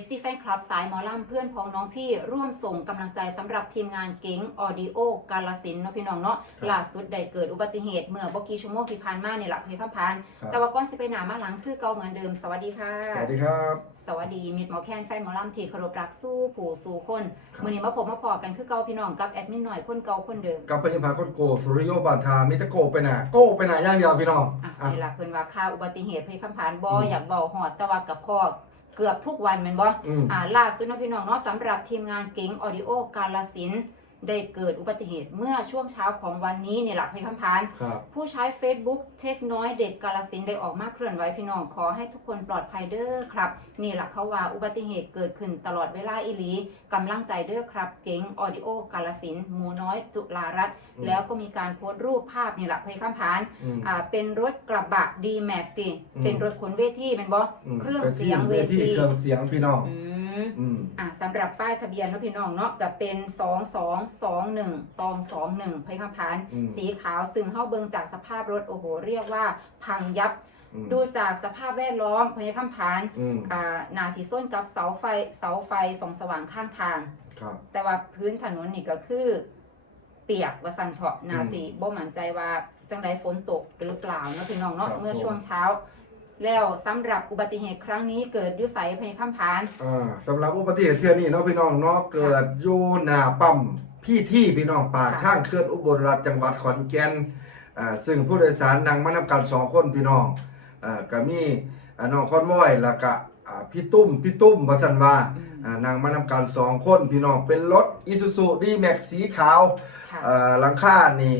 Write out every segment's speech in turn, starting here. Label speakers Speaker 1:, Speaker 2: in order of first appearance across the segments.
Speaker 1: FC แฟนคลับสายหมอลำเพื่อนพ้องน้องพี่ร่วมส่งกำลังใจสำหรับทีมงานเก๋งออดิโอกาลสินธุ์เนาะพี่น้องเนาะ
Speaker 2: ครับ
Speaker 1: ล่าสุดได้เกิดอุบัติเหตุเมื่อบ่กี่ชั่วโมงที่ผ่านมาเนี่ยแหละพี่ข้ามพาน
Speaker 2: ครับ
Speaker 1: แต่ว่าก่อนสิไปหนามาหลังคือเก่าเหมือนเดิม สวัสดีค่ะ
Speaker 2: สวัสดีครับ
Speaker 1: สวัสดีมิตรหมอแคนแฟนหมอลำที่เคารพรักสู้ผู้สู่คน
Speaker 2: ครับ
Speaker 1: มื้อนี้มาพบมาพอกันคือเก่าพี่น้องกับแอดมินหน่อยคนเก่าคนเดิม
Speaker 2: กับปัญญาภาคนโกสุริโยบานทามิตรโกไปหนาโก้ไปหนาอย่างเดียวพี่น้อง
Speaker 1: อะ
Speaker 2: อะ
Speaker 1: นี่ล่ะเพิ่นว่าข่าวอุบัติเหตุพี่ข้ามพานบ่
Speaker 2: อืม
Speaker 1: อยากเบาหอดแต่ว่ากับพ่อ เกือบทุกวันแม่นบ่
Speaker 2: อืม
Speaker 1: อ่าล่าสุดนะพี่น้องเนาะสำหรับทีมงานเก๋งออดิโอกาลสินธุ์ ได้เกิดอุบัติเหตุเมื่อช่วงเช้าของวันนี้เนี่ยแหละพี่คำพาน
Speaker 2: ครับ
Speaker 1: ผู้ใช้ Facebook เทคน้อยเด็กกาลสินธุ์ได้ออกมาเคลื่อนไหวพี่น้องขอให้ทุกคนปลอดภัยเด้อครับ นี่แหละเขาว่าอุบัติเหตุเกิดขึ้นตลอดเวลาอีหลีกำลังใจเด้อครับ เก๋งออดิโอกาลสินธุ์หมูน้อยจุฬารัตน์
Speaker 2: อืม
Speaker 1: แล้วก็มีการโพสต์รูปภาพนี่แหละพี่คำพาน
Speaker 2: อืม
Speaker 1: อ่าเป็นรถกระบะดีแม็กติ
Speaker 2: อืม
Speaker 1: เป็นรถขนเวทีแมันบ่
Speaker 2: ม
Speaker 1: เครื่อง
Speaker 2: ป็น
Speaker 1: เสียงเวที
Speaker 2: เครื่องเสียงพี่น้อง
Speaker 1: อืม
Speaker 2: อืม
Speaker 1: อะสำหรับป้ายทะเบียนเนาะพี่น้องเนาะก็เป็น2 2 2 1ตอง2 1พยคำพาน
Speaker 2: อืม
Speaker 1: สีขาวซึ่งเข้าเบิงจากสภาพรถโอ้โหเรียกว่าพังยับ
Speaker 2: อืม
Speaker 1: ดูจากสภาพแวดล้อมพยคำพาน
Speaker 2: อืม
Speaker 1: อ่าหนาสีส้นกับเสาไฟเสาไฟส่องสว่างข้างทาง
Speaker 2: ครับ
Speaker 1: แต่ว่าพื้นถนนนี่ก็คือ เปียกว่าสันเถาะหนาสีบ่มั่นใจว่าจังไดฝนตกหรือเปล่าเนาะพี่น้องเนาะเมื่อช่วงเช้า แล้วสำหรับอุบัติเหตุครั้งนี้เกิดอยุไสพยคำพาน
Speaker 2: อ่าสำหรับอุบัติเหตุเทื่อนี้เนาะพี่น้องเนาะเกิดอยู่หน้าปั๊มพี่ที่พี่น้องปาก
Speaker 1: ค่ะ
Speaker 2: ข้างเขื่อนอุบลรัฐจังหวัดขอนแก่นอ่าซึ่งผู้โดยสารนั่งมานํกันสองคนพี่น้องอ่าก็มีอ่าน้องคอนวอยแล้วก็อ่าพี่ตุ้มพี่ตุ้มว่าซั่นว่า
Speaker 1: อืม
Speaker 2: อ่านางมานำการสองคนพี่น้องเป็นรถอิซูซูดีแม็กสีขาว
Speaker 1: ค่ะ
Speaker 2: อ่าหลังคานี่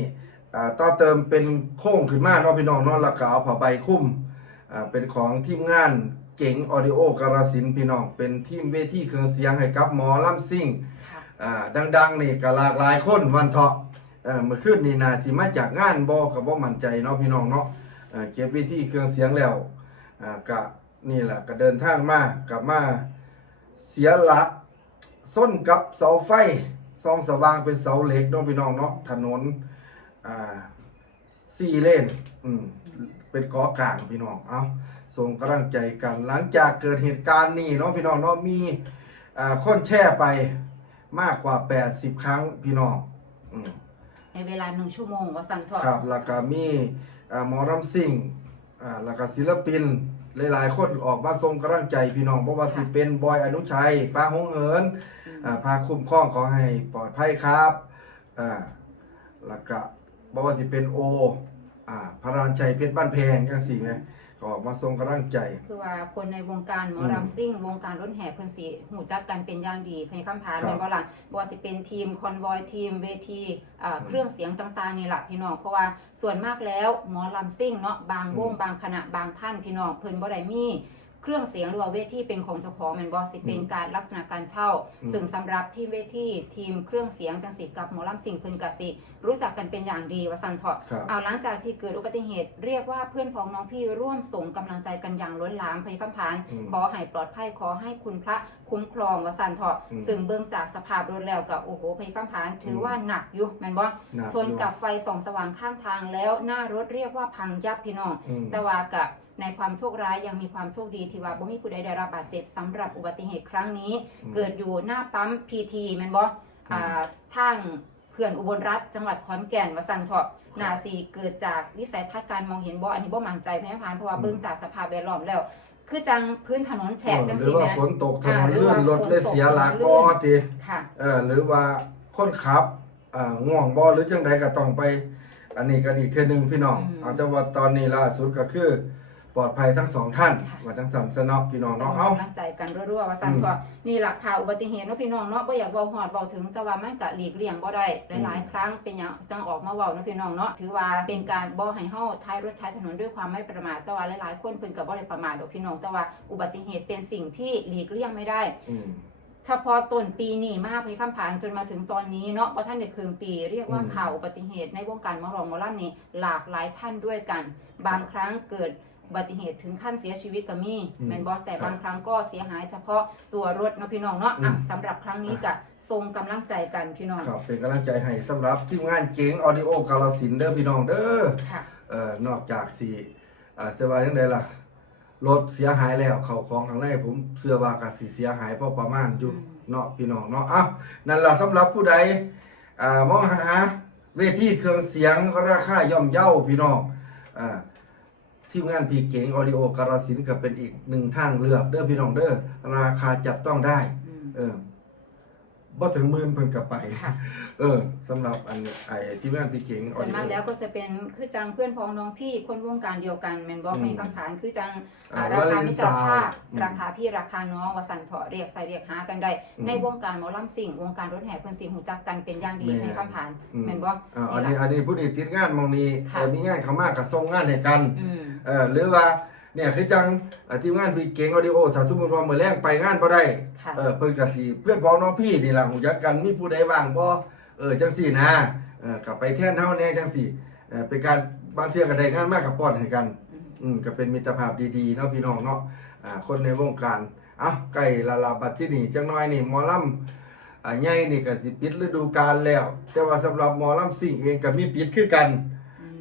Speaker 2: อ่าต่อเติมเป็นโค้งขึ้นมาเนาะพี่น้องเนาะแล้วก็เอาผ้าใบคลุ้มอ่า เป็นของทีมงานเก๋งออดิโอกาลสินธุ์พี่น้อง เป็นทีมเวทีเครื่องเสียงให้กับหมอลำซิ่ง
Speaker 1: ค่ะ
Speaker 2: อ่าดังๆนี่ก็หลากหลายคนวันเถาะเอ่อเมื่อคืนนี่นาสิมาจากงานบ่ก็บ่มั่นใจเนาะพี่น้องเนาะเอ่อเก็บเวทีเครื่องเสียงแล้วอ่าก็นี่แหละก็เดินทางมากลับมาเสียหลักส้นกับเสาไฟส่องสว่างเป็นเสาเหล็กเน้องพี่น้องเนาะถนนอ่าสี่เลนอืม เป็นเกอกลางพี่น้องเอาส่งกำลังใจกันหลังจากเกิดเหตุการณ์นี้เนาะพี่น้องเนาะมีอ่าคนแช่ไปมากกว่า 80 ครั้งพี่น้องอืม
Speaker 1: ในเวลาหนึ่งชั่วโมงว่าสันเถาะ
Speaker 2: ครับแล้วก็มีอ่าหมอรำซิ่งอ่าแล้วก็ศิลปินหลายๆ คนออกมาส่งกำลังใจพี่น้องเพราะว่าสิเป็นบอยอนุชัย ฟ้าหงเหิน
Speaker 1: อืม
Speaker 2: อ่าพาคุ้มครองขอให้ปลอดภัยครับอ่าแล้วก็บอกว่าสิเป็นโอ อ่าพระรานชัยเพชรบ้านแพงจังสี่ไงก็ออกมาส่งกำลังใจ
Speaker 1: คือว่าคนในวงการหมอ
Speaker 2: อืม
Speaker 1: รำซิ่ง วงการรถแห่เพิ่นสิหูจักกันเป็นอย่างดีเพนคำพาน
Speaker 2: ครับ
Speaker 1: แม่นบ่ล่ะบ่ว่าสิเป็นทีมคอนวอยทีมเวทีอ่า
Speaker 2: อืม
Speaker 1: เครื่องเสียงต่างๆนี่ล่ะพี่น้องเพราะว่าส่วนมากแล้วหมอลำซิ่งเนาะบางวง
Speaker 2: อืม
Speaker 1: บางคณะบางท่านพี่น้องเพิ่นบ่ได้มี เครื่องเสียงหรือว่าเวทีเป็นของเจ้าของแม่นบ่สิเป็น
Speaker 2: อืม
Speaker 1: การลักษณะการเช่า
Speaker 2: อืม
Speaker 1: ซึ่งสำหรับทีมเวทีทีมเครื่องเสียงจังสิกับหมอลำซิ่งเพิ่นก็สิ รู้จักกันเป็นอย่างดีว่าซั่นเถาะ
Speaker 2: ครับ
Speaker 1: เอาหลังจากที่เกิดอุบัติเหตุเรียกว่าเพื่อนพ้องน้องพี่ร่วมส่งกำลังใจกันอย่างล้นหลามพยคำพาน
Speaker 2: อืม
Speaker 1: ขอให้ปลอดภัยขอให้คุณพระคุ้มครองวสันเถาะ
Speaker 2: อืม
Speaker 1: ซึ่งเบื้องจากสภาพรถแล้วกับโอ้โหพยคำพาน ถืออ
Speaker 2: ม
Speaker 1: ว่าหนักอยู่แม่นบ่
Speaker 2: หนัก
Speaker 1: ชนกับไฟส่องสว่างข้างทางแล้วหน้ารถเรียกว่าพังยับพี่น้อง
Speaker 2: อืม
Speaker 1: แต่ว่ากับ ในความโชคร้ายยังมีความโชคดีที่ว่าบ่มีผู้ใดได้รับบาดเจ็บสำหรับอุบัติเหตุครั้งนี้
Speaker 2: อืม
Speaker 1: เกิดอยู่หน้าปั๊มพีทีแม่นบ่อ่าทางเขื่อนอุบลรัฐจังหวัดขอนแก่นวสันเถาะนาสีเกิดจากวิสัยทัศน์การมองเห็นบ่อันนี้บ่มั่นใจแพ้พานเพราะว่า
Speaker 2: อืม
Speaker 1: เบิ่งจากสภาพแวดล้อมแล้ว คือจังพื้นถนนแฉกจัง
Speaker 2: หรื
Speaker 1: สี
Speaker 2: อว่า
Speaker 1: แม่
Speaker 2: ฝนตกถน
Speaker 1: อ่านหรือ
Speaker 2: เลื่อน
Speaker 1: ว่าร
Speaker 2: ถ
Speaker 1: ฝน
Speaker 2: เลย
Speaker 1: ตก
Speaker 2: เสียหลัก
Speaker 1: ถนนลื่
Speaker 2: บ่
Speaker 1: น
Speaker 2: ติ
Speaker 1: ค่ะ
Speaker 2: เออหรือว่าคนขับอ่าง่วงบ่หรือจังใดก็ต้องไป อันนี้กันอีกเทื่อหนึงพี่น้อง
Speaker 1: อืม
Speaker 2: เอาแต่ว่าตอนนี้ล่าสุดก็คือ ปลอดภัยทั้งสองท่าน
Speaker 1: ค่ะ
Speaker 2: ว่าทั้งสามสนอกพี่น้อง
Speaker 1: ส่ง
Speaker 2: เนาะเอ้า
Speaker 1: กำลังใจกันรัวๆว่าซั่น
Speaker 2: อืม
Speaker 1: ก็นี่ล่ะข่าวอุบัติเหตุเนาะพี่น้องเนาะบ่อยากเว้าฮอดเว้าถึงแต่ว่ามันก็หลีกเลี่ยงบ่ได้หลาย
Speaker 2: อืม
Speaker 1: ๆครั้งเป็นหยังจังออกมาเว้าเนาะพี่น้องเนาะถือว่าเป็นการบ่ให้เฮาใช้รถใช้ถนนด้วยความไม่ประมาทแต่ว่าหลายๆคนเพิ่นก็บ่ได้ประมาทดอกพี่น้องแต่ว่าอุบัติเหตุเป็นสิ่งที่หลีกเลี่ยงไม่ได้
Speaker 2: อืม
Speaker 1: เฉพาะต้นปีนี้มากพี่คำผานจนมาถึงตอนนี้เนาะเพราะท่านในคืนปี เรียกว่า
Speaker 2: อืม
Speaker 1: ข่าวอุบัติเหตุในวงการหมอรองหมอล่ำนี่หลากหลายท่านด้วยกัน บางครั้งเกิด อุบัติเหตุถึงขั้นเสียชีวิตก็มี
Speaker 2: อืม
Speaker 1: แมนบอแต่
Speaker 2: ครับ
Speaker 1: บางครั้งก็เสียหายเฉพาะตัวรถเนาะพี่น้องเนาะอะ
Speaker 2: อืม
Speaker 1: สำหรับครั้งนี้ก็ทรงกำลังใจกันพี่น้อง
Speaker 2: ครับเป็นกำลังใจให้สำหรับทีมงานเก๋งออดิโอกาลสินธุ์เด้อพี่น้องเด้อ
Speaker 1: ค่ะ
Speaker 2: เอ่อนอกจากสิอ่าจะว่าจังไดล่ะรถเสียหายแล้วเข้าของข้างในผมเชื่อว่าก็สิเสียหายพอประมาณอยู่
Speaker 1: อืม
Speaker 2: เนาะพี่น้องเนาะอะนั่นล่ะสำหรับผู้ใดอ่ามองหาเวทีเครื่องเสียงราคาย่อมเยาพี่น้องอ่า ทีมงานพีเก๋งออดิโอกาลสินธุ์ก็เป็นอีกหนึ่งทางเลือกเด้อพี่น้องเด้อราคาจับต้องได้
Speaker 1: อืม
Speaker 2: เออ บ่ถึงหมื่นเพิ่นก็ไป
Speaker 1: ค่ะ
Speaker 2: เออสำหรับอันไอ้ทีมงานพีเก๋งอ
Speaker 1: ส่
Speaker 2: อ
Speaker 1: วน
Speaker 2: ดิ
Speaker 1: มาก
Speaker 2: โอ
Speaker 1: แล้วก็จะเป็นคือจังเพื่อนพ้องน้องพี่คนวงการเดียวกันแมนบอก
Speaker 2: อืม
Speaker 1: มีคำถามคือจัง
Speaker 2: อ่า
Speaker 1: อ่าราคามิตรภาพ
Speaker 2: อืม
Speaker 1: ราคาพี่ราคาน้องวสันเถาะเรียกใส่เรียกหากันได้
Speaker 2: อืม
Speaker 1: ในวงการหมอลำสิ่ง วงการรถแห่เพื่อนสิหูจักกันเป็นอย่างดี
Speaker 2: แม่
Speaker 1: ในคำถาม
Speaker 2: อืม
Speaker 1: แมนบอก
Speaker 2: อ่าอันนี้อันนี้ผู้นี้ติดงานหมองนี้
Speaker 1: ค่ะ
Speaker 2: เออมีงานเข้ามาก็ส่งงานให้กัน
Speaker 1: อืม
Speaker 2: เออหรือว่า เนี่ยคือจังอ่าทีมงานพีเก๋งออดิโอถ้าสมมุติว่ามื้อแรงไปงานบ่ได้
Speaker 1: ค่ะ
Speaker 2: เออเพิ่นก็สิเพื่อนพ้องน้องพี่นี่ล่ะหูจักกันมีผู้ใดว่างบ่เออจังซี่นะเออกลับไปแทนเฮาแน่จังซี่เออเป็นการบางเทื่อก็ได้งานมากกับป้อนให้กัน
Speaker 1: อืม
Speaker 2: อืมก็เป็นมิตรภาพดีๆเนาะพี่น้องเนาะอ่าคนในวงการอะใกล้ละลาบัดที่นี่จังน้อยนี่หมอลำอ่าใหญ่นี่ก็สิปิดฤดูกาลแล้ว แต่ว่าสำหรับหมอลำสิ่งเองก็มีปิดคือกัน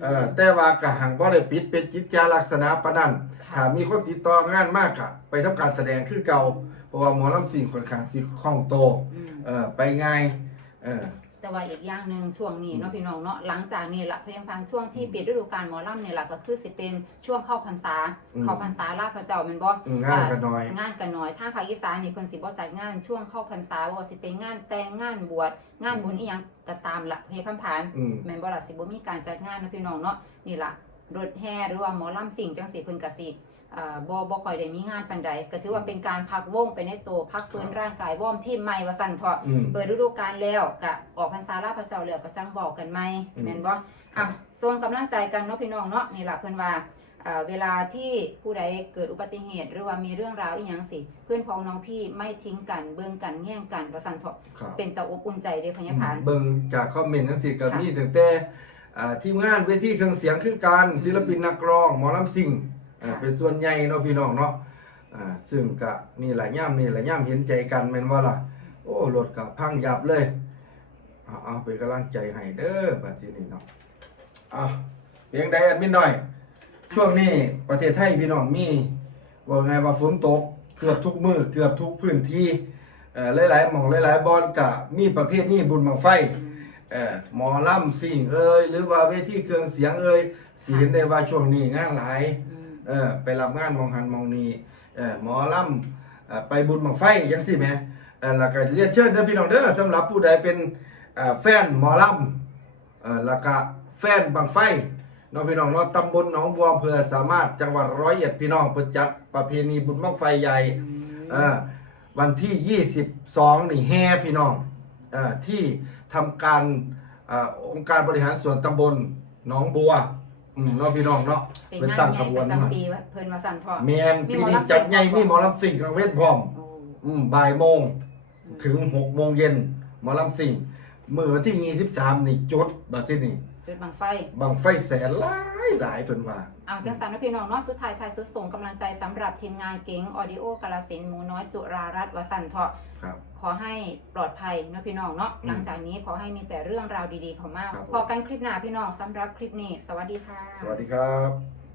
Speaker 2: เออแต่ว่าก็หังบ่ได้ปิดเป็นจิตจาลักษณะปานนั้น
Speaker 1: ค่ะ
Speaker 2: ถ้ามีคนติดต่องานมากอะไปทำการแสดงคือเก่าเพราะว่าหมอลำสิ่งค่อนข้างสิคล่องโต
Speaker 1: อืม
Speaker 2: เออไปง่ายเออ
Speaker 1: แต่ว่าอีกอย่างหนึ่งช่วงนี้เนาะพี่น้องเนาะหลังจากนี้ละเพียงพังช่วงที่
Speaker 2: อืม
Speaker 1: ปิดฤดูกาลหมอลำเนี่ยละก็คือสิเป็นช่วงเข้าพรรษา
Speaker 2: อืม
Speaker 1: เข้าพรรษาลาพระเจ้าแมันบ่
Speaker 2: อืมงานกันน้อย
Speaker 1: งานกันน้อยทางภาคอีสานนี่เพิ่นสิบ่จัดงานช่วงเข้าพรรษาว่าสิเป็นงานแต่งงานบวชงานบุญอีหยังก็ตามละเฮคำผาน
Speaker 2: อืม
Speaker 1: แม่นบ่ล่ะสิบ่มีการจัดงานเนาะพี่น้องเนาะนี่ล่ะรถแห่หรือว่าหมอลำสิ่งจังสิเพิ่นก็สิ อ่าบ่บ่ค่อยได้มีงานปานใดก็ถือว่าเป็นการพักวงไปในตัวพักฟื้นร่างกายวอร์มทีมใหม่ว่าซั่นเถาะ
Speaker 2: อืม
Speaker 1: เปิดฤดูกาลแล้วก็ออกพรรษาลาพระเจ้าแล้วก็จังบอกกันไหม
Speaker 2: อืม
Speaker 1: แม่นบ่
Speaker 2: ครั
Speaker 1: อะ
Speaker 2: บ
Speaker 1: ส่งกำลังใจกันเนาะพี่น้องเนาะนี่ล่ะเพิ่นว่าอ่าเวลาที่ผู้ใดเกิดอุบัติเหตุ หรือว่ามีเรื่องราวอีหยังสิ เพื่อนพ้องน้องพี่ไม่ทิ้งกันเบิ่งกันแย่งกันประสันเถาะ
Speaker 2: ครับ
Speaker 1: เป็นตาอบอุ่นใจเด้พญาพาน
Speaker 2: เบิ่งจากคอมเมนต์จังซี่ก็
Speaker 1: ค่ะ
Speaker 2: มีตั้งแต่อ่าทีมงานเวทีเครื่องเสียงคือการศิลปินนักร้องหมอลำสิ่ง อ่า
Speaker 1: ค่ะ
Speaker 2: เป็นส่วนใหญ่เนาะพี่น้องเนาะอ่าซึ่งก็นี่หลายย่ามนี่หลายย่ามเห็นใจกันแม่นว่าล่ะ โอ้รถก็พังยับเลยเอาเอาเป็นกำลังใจให้เด้อบัดทีนี้เนาะอะเพียงใดอันมินหน่อย ช่วงนี้ประเทศไทยพี่น้องมีว่าไงว่าฝนตกเกือบทุกมือเกือบทุกพื้นที่เอ่อหลายๆหม่องหลายๆบอนกะมีประเภทนี้บุญบังไฟ เอ่อหมอล่ำสิ่งเอ่ยหรือว่าเวทีเครื่องเสียงเอ่ยสิเห็นได้ว่าช่วงนี้งานหลาย
Speaker 1: อื
Speaker 2: เออไปรับงานมองหันมองนี้เออหมอลำเอ่อไปบุญบังไฟยังสิแหมเออแล้วก็เรียนเชิญเด้อพี่น้องเด้อสำหรับผู้ใดเป็นเอ่อแฟนหมอลำเออแล้วก็แฟนบังไฟน้องพี่น้องเนาะตำบลหนองบัวอำเภอสามารถจังหวัดร้อยเอ็ดพี่น้องเพิ่นจัดประเพณีบุญบังไฟใหญ่
Speaker 1: อืม
Speaker 2: เออวันที่ 22 นี่แห่พี่น้องเออที่ทำการเอ่อองค์การบริหารส่วนตำบลหนองบัว อืมเนาะพี่น้องเนาะ
Speaker 1: เป็น
Speaker 2: เป็น
Speaker 1: งาน
Speaker 2: ตั้ง
Speaker 1: ให
Speaker 2: ข
Speaker 1: ญ่
Speaker 2: บ
Speaker 1: ป
Speaker 2: วน
Speaker 1: ระ
Speaker 2: มา
Speaker 1: จำปีว่าเพิ่นว่าสั่นเถาะ
Speaker 2: แมน
Speaker 1: มี
Speaker 2: ปี
Speaker 1: หมอ
Speaker 2: นี้
Speaker 1: ลำ
Speaker 2: จัดใหญ่
Speaker 1: ซิ่ง
Speaker 2: มีหมอลำสิ่งกลางเว้นพร้อม
Speaker 1: โอ้
Speaker 2: อืมบ่ายโมงถึงหกโมงเย็นหมอลำสิ่งมื่อวันที่23นี่จุดบัดที่นี่
Speaker 1: จุดบังไฟ
Speaker 2: บังไฟแสนหลายหลายเพิ่นว่า
Speaker 1: เอาจังสันนะพี่น้องเนาะสุดท้ายท้ายสุดส่งกำลังใจสำหรับทีมงานเก๋งออดิโอกาลสินธุ์หมูน้อยจุรารัตน์วสันเถาะ
Speaker 2: ครับ
Speaker 1: ขอให้ปลอดภัยเนาะพี่น้องเนาะ
Speaker 2: อืม
Speaker 1: หลังจากนี้ขอให้มีแต่เรื่องราวดีๆเข้ามา
Speaker 2: ครับผม
Speaker 1: พอกันคลิปหน้าพี่น้องสำหรับคลิปนี้ สวัสดีค่ะ
Speaker 2: สวัสดีครับ